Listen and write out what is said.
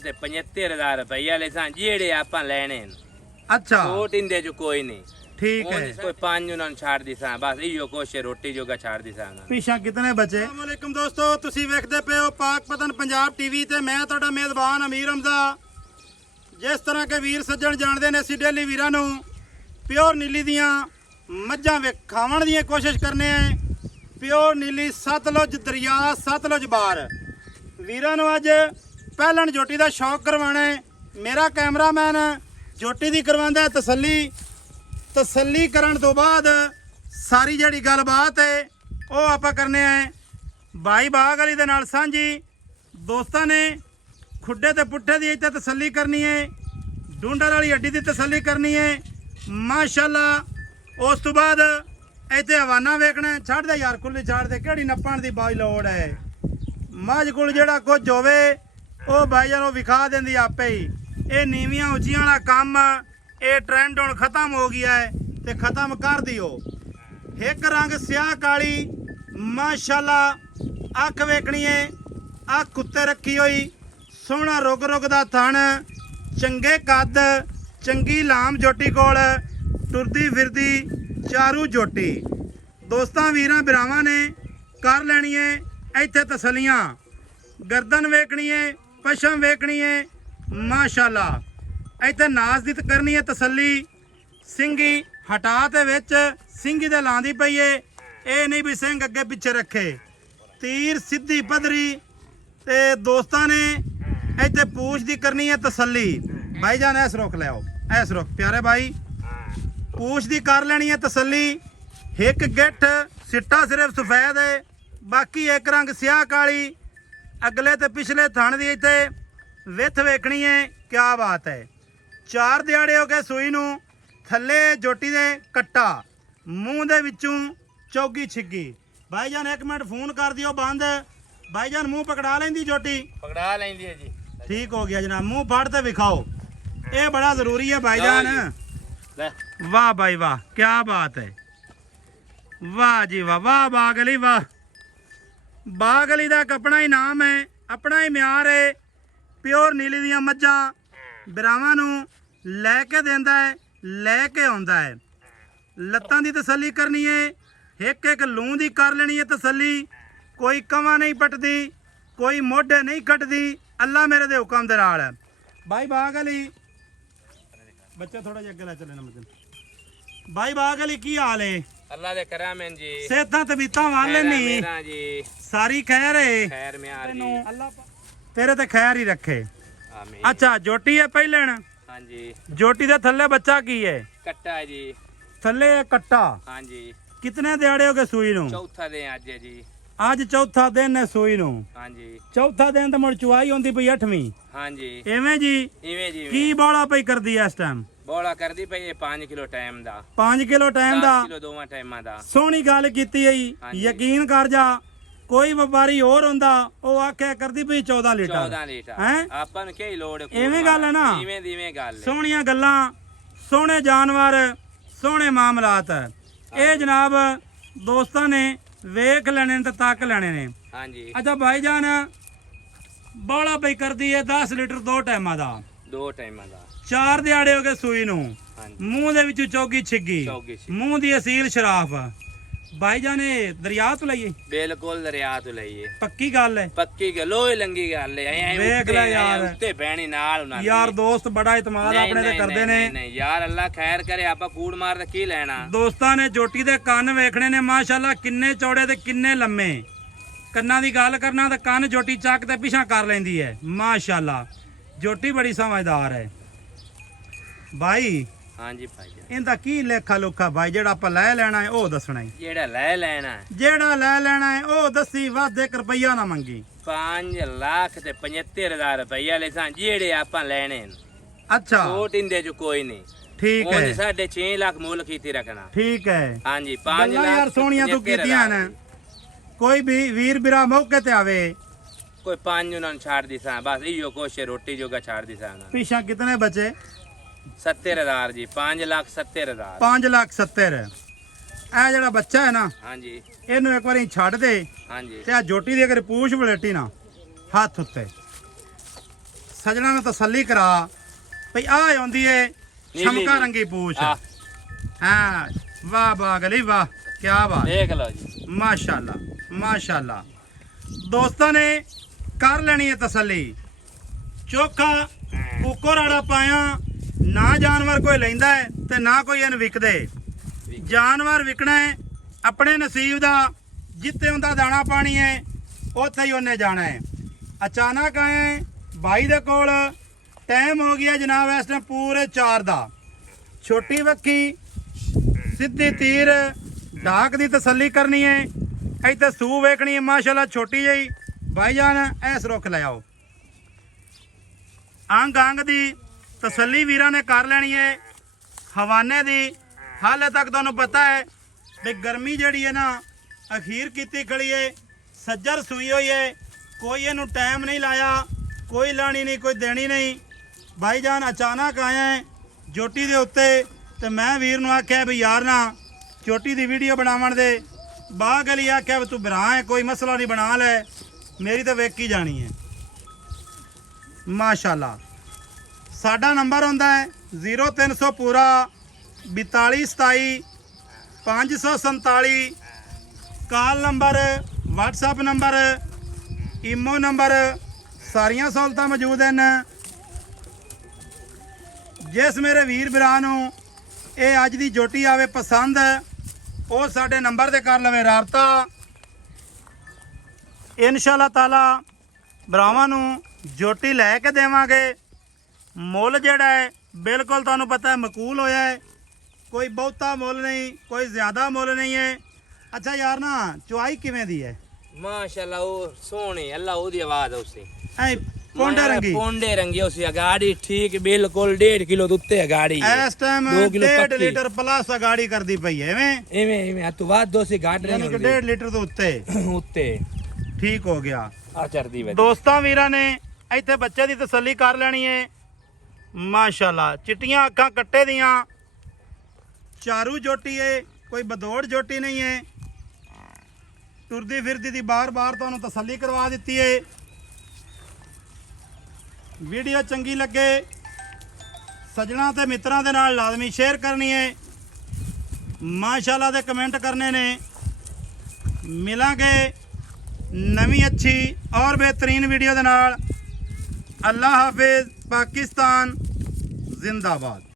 ਤੇ 75000 ਰੁਪਈਆ ਲੈ ਸਾਂ ਜਿਹੜੇ ਆਪਾਂ ਲੈਣੇ ਨੇ। ਅੱਛਾ ਛੋਟ ਇੰਦੇ ਚ ਕੋਈ ਨਹੀਂ। ਠੀਕ ਹੈ। ਕੋਈ 5 ਉਹਨਾਂ ਨੂੰ ਛੱਡ ਦੀ ਸਾਂ, ਬਸ ਇਹੋ ਕੁਛ ਰੋਟੀ ਜੋਗਾ ਛੱਡ ਦੀ ਸਾਂ। ਪਿਛਾ ਕਿਤਨੇ ਬਚੇ? अस्सलाम वालेकुम दोस्तों, ਤੁਸੀਂ ਵੇਖਦੇ ਪਏ ਹੋ ਪਾਕ ਪਤਨ ਪੰਜਾਬ ਟੀਵੀ ਤੇ ਮੈਂ ਤੁਹਾਡਾ ਮੇਜ਼ਬਾਨ ਅਮੀਰ ਹਮਜ਼ਾ। ਜਿਸ ਤਰ੍ਹਾਂ ਕੇ ਵੀਰ ਸੱਜਣ ਜਾਣਦੇ ਨੇ, ਅਸੀਂ ਡੇਲੀ ਵੀਰਾਂ ਨੂੰ ਪਿਓਰ ਨੀਲੀ ਦੀਆਂ ਮੱਝਾਂ ਖਾਵਣ ਦੀ ਕੋਸ਼ਿਸ਼ ਕਰਨੇ ਆ। ਪਿਓਰ ਨੀਲੀ ਸਤਲੁਜ ਦਰਿਆ, ਸਤਲੁਜ ਬਾਰ। ਵੀਰਾਂ ਨੂੰ ਅੱਜ ਪਹਿਲਣ ਜੋਟੀ ਦਾ ਸ਼ੌਕ ਕਰਵਾਣਾ ਹੈ। ਮੇਰਾ ਕੈਮਰਾਮੈਨ ਜੋਟੀ ਦੀ ਕਰਵਾਉਂਦਾ ਤਸੱਲੀ ਕਰਨ ਤੋਂ ਬਾਅਦ ਸਾਰੀ ਜਿਹੜੀ ਗੱਲਬਾਤ ਹੈ ਉਹ ਆਪਾਂ ਕਰਨੇ ਆ ਬਾਈ ਬਾਗ ਵਾਲੀ ਦੇ ਨਾਲ ਸਾਂਝੀ। ਦੋਸਤਾਂ ਨੇ ਖੁੱਡੇ ਤੇ ਪੁੱਠੇ ਦੀ ਇੱਥੇ ਤਸੱਲੀ ਕਰਨੀ ਹੈ, ਡੂੰਡਰ ਵਾਲੀ ਹੱਡੀ ਦੀ ਤਸੱਲੀ ਕਰਨੀ ਹੈ ਮਾਸ਼ਾਅੱਲਾ। ਉਸ ਤੋਂ ਬਾਅਦ ਇੱਥੇ ਹਵਾਨਾ ਵੇਖਣਾ। ਛੱਡ ਦੇ ਯਾਰ, ਖੁੱਲੀ ਛੱਡ ਦੇ, ਕਿਹੜੀ ਨੱਪਣ ਦੀ ਬਾਈ ਲੋੜ ਹੈ। ਮੱਝ ਕੋਲ ਜਿਹੜਾ ਕੁਝ ਹੋਵੇ ਉਹ ਬਾਈ ਜਾਨ ਉਹ ਵਿਖਾ ਦਿੰਦੀ ਆਪੇ ਹੀ। ਇਹ ਨੀਵੀਆਂ ਉੱਚੀਆਂ ਵਾਲਾ ਕੰਮ ਇਹ ਟ੍ਰੈਂਡ ਹੁਣ ਖਤਮ ਹੋ ਗਿਆ ਹੈ ਤੇ ਖਤਮ ਕਰ ਦਿਓ। ਇੱਕ ਰੰਗ ਸਿਆਹ ਕਾਲੀ ਮਾਸ਼ਾਅੱਲਾ। ਅੱਖ ਵੇਖਣੀ ਹੈ, ਅੱਖ ਉੱਤੇ ਰੱਖੀ ਹੋਈ, ਸੋਹਣਾ ਰੁਗ ਰੁਗ ਦਾ ਥਣ, ਚੰਗੇ ਕੱਦ, ਚੰਗੀ ਲਾਮ ਜੋਟੀ ਕੋਲ, ਟੁਰਦੀ ਫਿਰਦੀ ਚਾਰੂ ਜੋਟੀ। ਦੋਸਤਾਂ ਵੀਰਾਂ ਭਰਾਵਾਂ ਨੇ ਕਰ ਲੈਣੀ ਹੈ ਇੱਥੇ ਤਸੱਲੀਆਂ। ਗਰਦਨ ਵੇਖਣੀ ਹੈ, ਪਛਮ ਵੇਖਣੀ ਹੈ ਮਾਸ਼ਾਅੱਲਾ। ਇੱਥੇ ਨਾਸ ਦੀ ਕਰਨੀ ਹੈ ਤਸੱਲੀ। ਸਿੰਘੀ ਹਟਾ ਤੇ ਵਿੱਚ ਸਿੰਘੀ ਦੇ ਲਾਂਦੀ ਪਈ ਏ। ਇਹ ਨਹੀਂ ਵੀ ਸਿੰਘ ਅੱਗੇ ਪਿੱਛੇ ਰੱਖੇ, ਤੀਰ ਸਿੱਧੀ ਪੱਧਰੀ। ਤੇ ਦੋਸਤਾਂ ਨੇ ਇੱਥੇ ਪੂਛ ਦੀ ਕਰਨੀ ਹੈ ਤਸੱਲੀ। ਭਾਈ ਜਾਨ ਐਸ ਰੁਕ ਲਿਆਓ, ਐਸ ਰੁਕ ਪਿਆਰੇ ਭਾਈ। ਪੂਛ ਦੀ ਕਰ ਲੈਣੀ ਹੈ ਤਸੱਲੀ। ਇੱਕ ਗਿੱਠ ਸਿੱਟਾ ਸਿਰਫ ਸਫੈਦ ਹੈ, ਬਾਕੀ ਇੱਕ ਰੰਗ ਸਿਆਹ ਕਾਲੀ। ਅਗਲੇ ਤੇ ਪਿਛਲੇ ਥਣ ਦੀ ਇੱਥੇ ਵਿੱਥ ਵੇਖਣੀ ਹੈ, ਕਿਆ ਬਾਤ ਹੈ। 4 ਦਿਹਾੜੇ ਹੋ ਗਏ ਸੂਈ ਨੂੰ। ਥੱਲੇ ਜੋਟੀ ਦੇ ਕੱਟਾ, ਮੂੰਹ ਦੇ ਵਿੱਚੋਂ ਚੌਗੀ ਛਿੱਗੀ। ਭਾਈ ਜਾਨ 1 ਮਿੰਟ ਫੋਨ ਕਰ ਦਿਓ ਬੰਦ। ਭਾਈ ਜਾਨ ਮੂੰਹ ਪਕੜਾ ਲੈਂਦੀ ਜੋਟੀ? ਪਕੜਾ ਲੈਂਦੀ ਹੈ ਜੀ। ਠੀਕ ਹੋ ਗਿਆ ਜਨਾਬ, ਮੂੰਹ ਫੜ ਤੇ ਵਿਖਾਓ, ਇਹ ਬੜਾ ਜ਼ਰੂਰੀ ਹੈ ਭਾਈ ਜਾਨ। ਵਾਹ ਭਾਈ ਵਾਹ, ਕਿਆ ਬਾਤ ਹੈ। ਵਾਹ ਜੀ ਵਾਹ, ਵਾਹ ਬਾਗ ਅਲੀ ਵਾਹ। ਬਾਗ ਅਲੀ ਦਾ ਇੱਕ ਆਪਣਾ ਹੀ ਨਾਮ ਹੈ, ਆਪਣਾ ਹੀ ਮਿਆਰ ਹੈ। ਪਿਓਰ ਨੀਲੀ ਦੀਆਂ ਮੱਝਾਂ ਬਿਰਾਵਾਂ ਨੂੰ ਲੈ ਕੇ ਦਿੰਦਾ ਹੈ, ਲੈ ਕੇ ਆਉਂਦਾ ਹੈ। ਲੱਤਾਂ ਦੀ ਤਸੱਲੀ ਕਰਨੀ ਹੈ, ਇੱਕ ਇੱਕ ਲੂੰ ਦੀ ਕਰ ਲੈਣੀ ਹੈ ਤਸੱਲੀ। ਕੋਈ ਕਵਾਂ ਨਹੀਂ ਪਟਦੀ, ਕੋਈ ਮੋਢੇ ਨਹੀਂ ਕੱਟਦੀ, ਅੱਲਾ ਮੇਰੇ ਦੇ ਹੁਕਮ ਦੇ ਨਾਲ ਹੈ। ਬਾਈ ਬਾਗ ਅਲੀ ਬੱਚਾ ਥੋੜਾ ਜਿਹਾ ਅੱਗੇ ਲੈ ਚੱਲੇ ਨਾ ਮਦਨ। ਬਾਈ ਬਾਗ ਅਲੀ ਕੀ ਹਾਲ ਹੈ? ਅੱਲਾ ਦੇ ਕਰਾਮਨ ਜੀ। ਸਿਹਤਾਂ ਤਬੀਤਾਂ ਵਾਲੇ ਨਹੀਂ ਮੇਰਾ ਜੀ, ਸਾਰੀ ਖੈਰ ਹੈ? ਖੈਰ ਮਿਆਰ ਜੀ, ਅੱਲਾ ਤੇਰੇ ਤੇ ਖੈਰ ਹੀ ਰੱਖੇ। ਆਮੀਨ। ਅੱਛਾ ਜੋਟੀ ਹੈ ਪਹਿਲਣ? ਹਾਂਜੀ। ਜੋਟੀ ਦੇ ਥੱਲੇ ਬੱਚਾ ਕੀ ਹੈ? ਕੱਟਾ ਜੀ। ਥੱਲੇ ਇਹ ਕੱਟਾ। ਹਾਂਜੀ। ਕਿਤਨੇ ਦਿਹਾੜੇ ਹੋ ਗਏ ਸੂਈ ਨੂੰ? ਚੌਥਾ ਦਿਨ ਅੱਜ ਹੈ ਜੀ। ਅੱਜ ਚੌਥਾ ਦਿਨ ਹੈ ਸੂਈ ਨੂੰ। ਹਾਂਜੀ। ਚੌਥਾ ਦਿਨ ਤਾਂ ਮੁੜ ਚੁਆਈ ਹੁੰਦੀ ਪਈ 8ਵੀਂ। ਹਾਂਜੀ। ਐਵੇਂ ਜੀ? ਇਵੇਂ ਜੀ। ਕੀ ਬੋਲਾ ਪਈ ਕਰਦੀ ਐ ਇਸ ਟਾਈਮ? ਬੋਲਾ ਕਰਦੀ ਪਈ ਇਹ 5 ਕਿਲੋ ਟਾਈਮ ਦਾ। 5 ਕਿਲੋ ਟਾਈਮ ਦਾ? 10 ਕਿਲੋ ਦੋਵਾਂ ਟਾਈਮਾਂ ਦਾ। ਸੋਹਣੀ ਗੱਲ ਕੀਤੀ ਹੈ। ਯਕੀਨ ਕਰ ਜਾ, ਕੋਈ ਵਪਾਰੀ ਹੋਰ ਹੁੰਦਾ ਉਹ ਆਖਿਆ ਕਰਦੀ ਪਈ 14 ਲੀਟਰ। 14 ਲੀਟਰ ਹੈ ਆਪਾਂ ਨੂੰ ਕੀ ਲੋੜ ਹੈ? ਐਵੇਂ ਗੱਲ ਹੈ ਨਾ, ਇਵੇਂ ਦੀ ਇਵੇਂ ਗੱਲ ਹੈ। ਸੋਹਣੀਆਂ ਗੱਲਾਂ, ਸੋਹਣੇ ਜਾਨਵਰ, ਸੋਹਣੇ ਮਾਮਲਾਤ। ਇਹ ਜਨਾਬ ਦੋਸਤਾਂ ਨੇ ਵੇਖ ਲੈਣੇ ਨੇ ਤੇ ਤੱਕ ਲੈਣੇ ਨੇ। ਹਾਂਜੀ। ਅੱਛਾ ਭਾਈ ਜਾਨ ਬੋਲਾ ਪਈ ਕਰਦੀ ਹੈ 10 ਲੀਟਰ 2 ਟਾਈਮਾਂ ਦਾ। 2 ਟਾਈਮਾਂ ਦਾ। 4 ਦਿਹਾੜੇ ਹੋ ਗਏ ਸੂਈ ਨੂੰ। ਮੂੰਹ ਦੇ ਵਿੱਚੋਂ ਚੌਗੀ ਛਿੱਗੀ, ਮੂੰਹ ਦੀ ਅਸੀਲ ਸ਼ਰਾਫ। ਭਾਈ ਜਾਨ ਇਹ ਦਰਿਆ ਤੋਂ ਲਈਏ? ਬਿਲਕੁਲ ਦਰਿਆ ਤੋਂ ਲਈਏ। ਪੱਕੀ ਗੱਲ ਹੈ? ਪੱਕੀ ਗੱਲ, ਲੋਹੇ ਲੰਗੀ ਗੱਲ ਹੈ। ਵੇਖ ਲੈ ਯਾਰ, ਉੱਤੇ ਬਹਿਣੀ ਨਾਲ ਉਹਨਾਂ ਯਾਰ ਦੋਸਤ ਬੜਾ ਇਤਮਾਦ ਆਪਣੇ ਤੇ ਕਰਦੇ ਨੇ। ਨਹੀਂ ਯਾਰ, ਅੱਲਾ ਖੈਰ ਕਰੇ, ਆਪਾਂ ਕੂੜ ਮਾਰ ਤੇ ਕੀ ਲੈਣਾ। ਦੋਸਤਾਂ ਨੇ ਜੋਟੀ ਦੇ ਕੰਨ ਵੇਖਣੇ ਨੇ ਮਾਸ਼ਾਅੱਲਾ, ਕਿੰਨੇ ਚੌੜੇ ਤੇ ਕਿੰਨੇ ਲੰਮੇ। ਕੰਨਾਂ ਦੀ ਗੱਲ ਕਰਨਾ ਤਾਂ ਕੰਨ ਜੋਟੀ ਚੱਕ ਤੇ ਪਿਛਾਂ ਕਰ ਲੈਂਦੀ ਹੈ ਮਾਸ਼ਾਅੱਲਾ। ਜੋਟੀ ਬੜੀ ਸਮਝਦਾਰ ਹੈ ਭਾਈ। ਹਾਂਜੀ ਭਾਈ। ਇਹਦਾ ਕੀ ਲੇਖਾ ਲੁਖਾ ਭਾਈ? ਜਿਹੜਾ ਆਪਾਂ ਲੈ ਲੈਣਾ ਹੈ ਉਹ ਦੱਸਣਾ ਹੈ। ਜਿਹੜਾ ਲੈ ਲੈਣਾ ਹੈ, ਜਿਹੜਾ ਲੈ ਲੈਣਾ ਹੈ ਉਹ ਦੱਸੀ, ਵੱਧ 1 ਰੁਪਈਆ ਨਾ ਮੰਗੀ। 5,75,000 ਰੁਪਈਆ ਲੈ ਸਾਂ ਜਿਹੜੇ ਆਪਾਂ ਲੈਣੇ ਨੇ। ਅੱਛਾ ਛੋਟ ਇੰਦੇ ਚ ਕੋਈ ਨਹੀਂ। ਠੀਕ ਹੈ। ਉਹਨੇ 6.5 ਲੱਖ ਮੁੱਲ ਕੀਤੀ ਰੱਖਣਾ। ਠੀਕ ਹੈ। ਹਾਂਜੀ। 5 ਲੱਖ ਯਾਰ ਸੋਹਣੀਆਂ ਤੂੰ ਕੀਤੀਆਂ ਨੇ। ਕੋਈ ਵੀ ਵੀਰ ਬਿਰਾ ਮੌਕੇ ਤੇ ਆਵੇ, ਕੋਈ 5 ਉਹਨਾਂ ਨੂੰ ਛੱਡ ਦੀ ਸਾਂ, ਬਸ ਇਹੋ ਕੁਛ ਰੋਟੀ ਜੋਗਾ ਛੱਡ ਦੀ ਸਾਂ। ਪਿਛਾ ਕਿਤਨੇ ਬਚੇ? 70,000 ਜੀ। 5,70,000। 5,70,000। ਇਹ ਜਿਹੜਾ ਬੱਚਾ ਹੈ ਨਾ, ਹਾਂਜੀ, ਇਹਨੂੰ ਇੱਕ ਵਾਰੀ ਛੱਡ ਦੇ। ਹਾਂਜੀ। ਤੇ ਆ ਜੋਟੀ ਦੀ ਅਗਰ ਪੂਛ ਬਲੇਟੀ ਨਾ ਹੱਥ ਉੱਤੇ ਸਜਣਾ ਨੂੰ ਤਸੱਲੀ ਕਰਾ ਭਈ ਆ ਆਉਂਦੀ ਏ ਸ਼ਮਕਾ ਰੰਗੀ ਪੂਛ। ਆ ਹਾਂ ਵਾਹ ਵਾਹ ਗਲੀ ਵਾਹ ਕੀ ਬਾਤ, ਦੇਖ ਲਓ ਜੀ। ਮਾਸ਼ਾਅੱਲਾ ਮਾਸ਼ਾਅੱਲਾ। ਦੋਸਤਾਂ ਨੇ ਕਰ ਲੈਣੀ ਹੈ ਤਸੱਲੀ। ਚੋਖਾ ਕੁੱਕੋ ਰਾੜਾ ਪਾਇਆ ਨਾ ਜਾਨਵਰ ਕੋਈ ਲੈਂਦਾ ਹੈ ਤੇ ਨਾ ਕੋਈ ਇਹਨੂੰ ਵਿਕਦੇ। ਜਾਨਵਰ ਵਿਕਣਾ ਹੈ ਆਪਣੇ ਨਸੀਬ ਦਾ, ਜਿੱਥੇ ਹੁੰਦਾ ਦਾਣਾ ਪਾਣੀ ਹੈ ਉੱਥੇ ਹੀ ਉਹਨੇ ਜਾਣਾ ਹੈ। ਅਚਾਨਕ ਆਏ ਬਾਈ ਦੇ ਕੋਲ ਟਾਈਮ ਹੋ ਗਿਆ ਜਨਾਬ ਇਸ ਟਾਈਮ ਪੂਰੇ 4 ਦਾ। ਛੋਟੀ ਵੱਖੀ ਸਿੱਧੀ ਤੀਰ ਢਾਕ ਦੀ ਤਸੱਲੀ ਕਰਨੀ ਹੈ। ਇੱਥੇ ਸੂ ਵੇਖਣੀ ਹੈ ਮਾਸ਼ਾਅੱਲਾ ਛੋਟੀ ਜਿਹੀ। ਭਾਈਜਾਨ ਐਸ ਰੁੱਖ ਲੈ ਆਓ। ਅੰਗ ਅੰਗ ਦੀ ਤਸੱਲੀ ਵੀਰਾਂ ਨੇ ਕਰ ਲੈਣੀ ਹੈ। ਹਵਾਨੇ ਦੀ ਹਾਲੇ ਤੱਕ ਤੁਹਾਨੂੰ ਪਤਾ ਹੈ ਵੀ ਗਰਮੀ ਜਿਹੜੀ ਹੈ ਨਾ ਅਖੀਰ ਕੀਤੀ ਖੜੀ ਹੈ। ਸੱਜਰ ਸੂਈ ਹੋਈ ਹੈ, ਕੋਈ ਇਹਨੂੰ ਟਾਈਮ ਨਹੀਂ ਲਾਇਆ, ਕੋਈ ਲਾਣੀ ਨਹੀਂ, ਕੋਈ ਦੇਣੀ ਨਹੀਂ। ਭਾਈਜਾਨ ਅਚਾਨਕ ਆਇਆ ਹੈ ਜੋਟੀ ਦੇ ਉੱਤੇ ਤੇ ਮੈਂ ਵੀਰ ਨੂੰ ਆਖਿਆ ਵੀ ਯਾਰ ਨਾ ਚੋਟੀ ਦੀ ਵੀਡੀਓ ਬਣਾਉਣ ਦੇ। ਬਾਹ ਗਲੀ ਆਖਿਆ ਵੀ ਤੂੰ ਭਰਾ ਹੈ, ਕੋਈ ਮਸਲਾ ਨਹੀਂ, ਬਣਾ ਲੈ, ਮੇਰੀ ਤਾਂ ਵੇਖੀ ਜਾਣੀ ਹੈ। ਮਾਸ਼ਾਅੱਲਾ। ਸਾਡਾ ਨੰਬਰ ਹੁੰਦਾ ਹੈ 0300 ਪੂਰਾ 4227 547। Call number, WhatsApp number, imo number, ਸਾਰੀਆਂ ਸਹੂਲਤਾਂ ਮੌਜੂਦ ਹਨ। ਜਿਸ ਮੇਰੇ ਵੀਰ ਭਰਾ ਨੂੰ ਇਹ ਅੱਜ ਦੀ ਜੋਟੀ ਆਵੇ ਪਸੰਦ, ਉਹ ਸਾਡੇ ਨੰਬਰ ਤੇ ਕਰ ਲਵੇ ਰਾਬਤਾ। ਇਨਸ਼ਾਅੱਲਾ ਤਾਲਾ ਭਰਾਵਾਂ ਨੂੰ ਜੋਟੀ ਲੈ ਕੇ ਦੇਵਾਂਗੇ। ਮੁੱਲ ਜਿਹੜਾ ਹੈ ਬਿਲਕੁਲ ਤੁਹਾਨੂੰ ਪਤਾ ਹੈ ਮਕੂਲ ਹੋਇਆ ਹੈ, ਕੋਈ ਬਹੁਤਾ ਮੁੱਲ ਨਹੀਂ, ਕੋਈ ਜ਼ਿਆਦਾ ਮੁੱਲ ਨਹੀਂ ਹੈ। ਅੱਛਾ ਯਾਰ ਨਾ ਚੁਆਈ ਕਿਵੇਂ ਦੀ ਹੈ? ਮਾਸ਼ਾਅੱਲਾ ਉਹ ਸੋਹਣੀ, ਅੱਲਾ ਉਹਦੀ ਆਵਾਜ਼ ਉਸੇ ਐ ਪੌਂਡੇ ਰੰਗੀ, ਪੌਂਡੇ ਰੰਗੀ ਉਸੇ ਗਾੜੀ ਠੀਕ ਬਿਲਕੁਲ 1.5 ਕਿਲੋ ਦੇ ਉੱਤੇ ਗਾੜੀ। ਇਸ ਟਾਈਮ 1.5 ਲੀਟਰ ਪਲੱਸ ਗਾੜੀ ਕਰਦੀ ਪਈ ਹੈ। ਐਵੇਂ ਆ ਤੂੰ ਬਾਤ ਦੋਸੀ ਗਾੜ ਯਾਨੀ ਕਿ 1.5 ਲੀਟਰ ਤੋਂ ਉੱਤੇ ਉੱਤੇ ਠੀਕ ਹੋ ਗਿਆ। ਆ ਚਰਦੀ ਵੇ ਦੋਸਤਾਂ ਵੀਰਾਂ ਨੇ ਇੱਥੇ ਬੱਚੇ ਦੀ ਤਸੱਲੀ ਕਰ ਲੈਣੀ ਹੈ। ਮਾਸ਼ਾਅੱਲਾ ਚਿੱਟੀਆਂ ਅੱਖਾਂ ਕੱਟੇ ਦੀਆਂ, ਚਾਰੂ ਜੋਟੀ ਹੈ, ਕੋਈ ਬਦੌੜ ਜੋਟੀ ਨਹੀਂ ਹੈ। ਤੁਰਦੀ ਫਿਰਦੀ ਦੀ ਬਾਰ-ਬਾਰ ਤੁਹਾਨੂੰ ਤਸੱਲੀ ਕਰਵਾ ਦਿੱਤੀ ਹੈ। ਵੀਡੀਓ ਚੰਗੀ ਲੱਗੇ ਸੱਜਣਾ ਤੇ ਮਿੱਤਰਾਂ ਦੇ ਨਾਲ ਲਾਜ਼ਮੀ ਸ਼ੇਅਰ ਕਰਨੀ ਹੈ। ਮਾਸ਼ਾਅੱਲਾ ਦੇ ਕਮੈਂਟ ਕਰਨੇ ਨੇ। ਮਿਲਾਂਗੇ ਨਵੀਂ ਅੱਛੀ ਔਰ ਬਿਹਤਰੀਨ ਵੀਡੀਓ ਦੇ ਨਾਲ। ਅੱਲਾ ਹਾਫਿਜ਼। ਪਾਕਿस्तान जिंदाबाद।